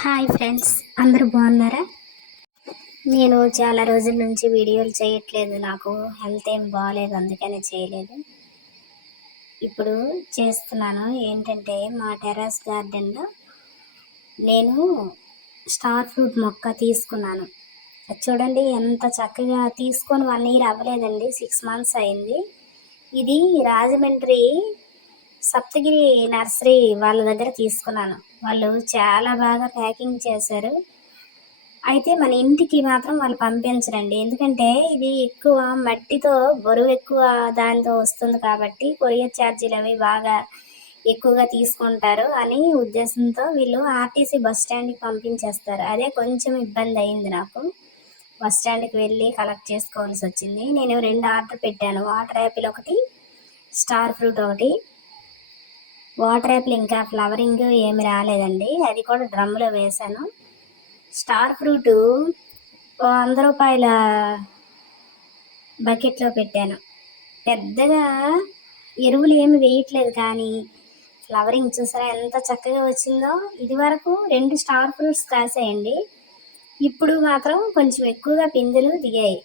Hi friends, అందరూ బాగున్నారా? నేను చాలా రోజుల నుంచి వీడియోలు చేయట్లేదు. నాకు హెల్త్ ఏం బాగాలేదు, అందుకనే చేయలేదు. ఇప్పుడు చేస్తున్నాను. ఏంటంటే మా టెర్రస్ గార్డెన్లో నేను స్టార్ ఫ్రూట్ మొక్క తీసుకున్నాను. చూడండి ఎంత చక్కగా తీసుకొని 1 ఇయర్ అవ్వలేదండి, 6 మంత్స్ అయింది. ఇది రాజమండ్రి సప్తగిరి నర్సరీ వాళ్ళ దగ్గర తీసుకున్నాను. వాళ్ళు చాలా బాగా ప్యాకింగ్ చేశారు. అయితే మన ఇంటికి మాత్రం వాళ్ళు పంపించరండి. ఎందుకంటే ఇది ఎక్కువ మట్టితో బరువు ఎక్కువ దానితో వస్తుంది కాబట్టి కొరియర్ ఛార్జీలు అవి బాగా ఎక్కువగా తీసుకుంటారు అని ఉద్దేశంతో వీళ్ళు ఆర్టీసీ బస్ స్టాండ్కి పంపించేస్తారు. అదే కొంచెం ఇబ్బంది అయింది నాకు. బస్ స్టాండ్కి వెళ్ళి కలెక్ట్ చేసుకోవాల్సి వచ్చింది. నేను 2 ఆర్డర్ పెట్టాను. వాటర్ యాపిల్ ఒకటి, స్టార్ ఫ్రూట్ ఒకటి. వాటర్ యాపిల్ ఇంకా ఫ్లవరింగ్ ఏమి రాలేదండి, అది కూడా డ్రమ్లో వేశాను. స్టార్ ఫ్రూట్ 100 రూపాయల బకెట్లో పెట్టాను. పెద్దగా ఎరువులు ఏమి వేయట్లేదు, కానీ ఫ్లవరింగ్ చూసారా ఎంత చక్కగా వచ్చిందో. ఇది వరకు 2 స్టార్ ఫ్రూట్స్ కాసాయండి, ఇప్పుడు మాత్రం కొంచెం ఎక్కువగా పిందెలు దిగాయి.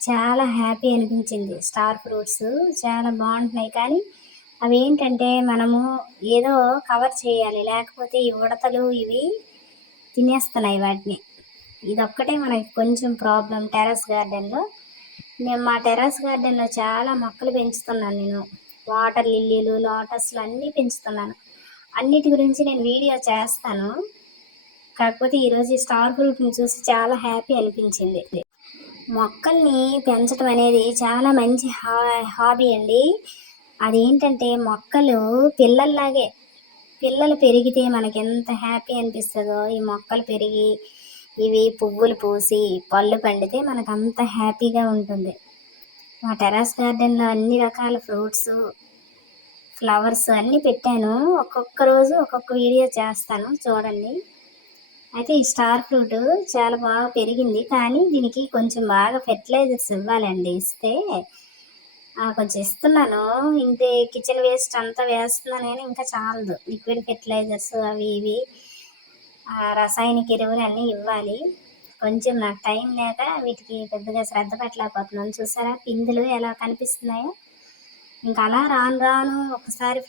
చాలా హ్యాపీ అనిపించింది. స్టార్ ఫ్రూట్స్ చాలా బాగుంటున్నాయి, కానీ అవి ఏంటంటే మనము ఏదో కవర్ చేయాలి, లేకపోతే ఈ ఉడతలు ఇవి తినేస్తున్నాయి వాటిని. ఇదొక్కటే మనకి కొంచెం ప్రాబ్లం టెర్రస్ గార్డెన్లో. నేను మా టెర్రస్ గార్డెన్లో చాలా మొక్కలు పెంచుతున్నాను. నేను వాటర్ లిల్లీలు, లోటస్లు అన్నీ పెంచుతున్నాను. అన్నిటి గురించి నేను వీడియో చేస్తాను. కాకపోతే ఈరోజు ఈ స్టార్ ఫ్రూట్ని చూసి చాలా హ్యాపీ అనిపించింది. మొక్కల్ని పెంచడం అనేది చాలా మంచి హాబీ అండి. అదేంటంటే మొక్కలు పిల్లల్లాగే, పిల్లలు పెరిగితే మనకి ఎంత హ్యాపీ అనిపిస్తుందో, ఈ మొక్కలు పెరిగి ఇవి పువ్వులు పూసి పళ్ళు పండితే మనకు అంత హ్యాపీగా ఉంటుంది. మా టెర్రస్ గార్డెన్లో అన్ని రకాల ఫ్రూట్స్, ఫ్లవర్స్ అన్నీ పెట్టాను. ఒక్కొక్క రోజు ఒక్కొక్క వీడియో చేస్తాను, చూడండి. అయితే ఈ స్టార్ ఫ్రూట్ చాలా బాగా పెరిగింది, కానీ దీనికి కొంచెం బాగా ఫెర్టిలైజర్స్ ఇవ్వాలండి. ఇస్తే కొంచెం ఇస్తున్నాను. ఇంటి కిచెన్ వేస్ట్ అంతా వేస్తున్నాను, కానీ ఇంకా చాలదు. లిక్విడ్ ఫెర్టిలైజర్స్ అవి ఇవి రసాయనిక ఎరువులు అన్నీ ఇవ్వాలి. కొంచెం నాకు టైం లేక వీటికి పెద్దగా శ్రద్ధ పెట్టలేకపోతున్నాను. చూసారా పిందులు ఎలా కనిపిస్తున్నాయో. ఇంకా అలా రాను రాను ఒకసారి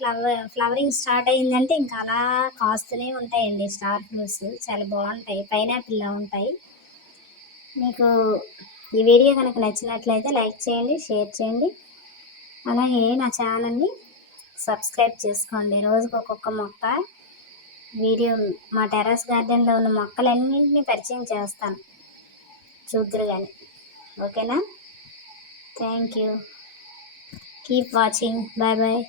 ఫ్లవరింగ్ స్టార్ట్ అయిందంటే ఇంకా అలా కాస్తూనే ఉంటాయండి స్టార్ ఫ్రూట్స్. చాలా బాగుంటాయి, పైనాపిల్లా ఉంటాయి. మీకు ఈ వీడియో కనుక నచ్చినట్లయితే లైక్ చేయండి, షేర్ చేయండి. అలాగే నా ఛానల్ని సబ్స్క్రైబ్ చేసుకోండి. రోజుకు ఒక్కొక్క మొక్క వీడియో మా టెర్రస్ గార్డెన్లో ఉన్న మొక్కలన్నింటినీ పరిచయం చేస్తాను, చూద్దరు కానీ. ఓకేనా? Thank you. Keep watching. Bye bye.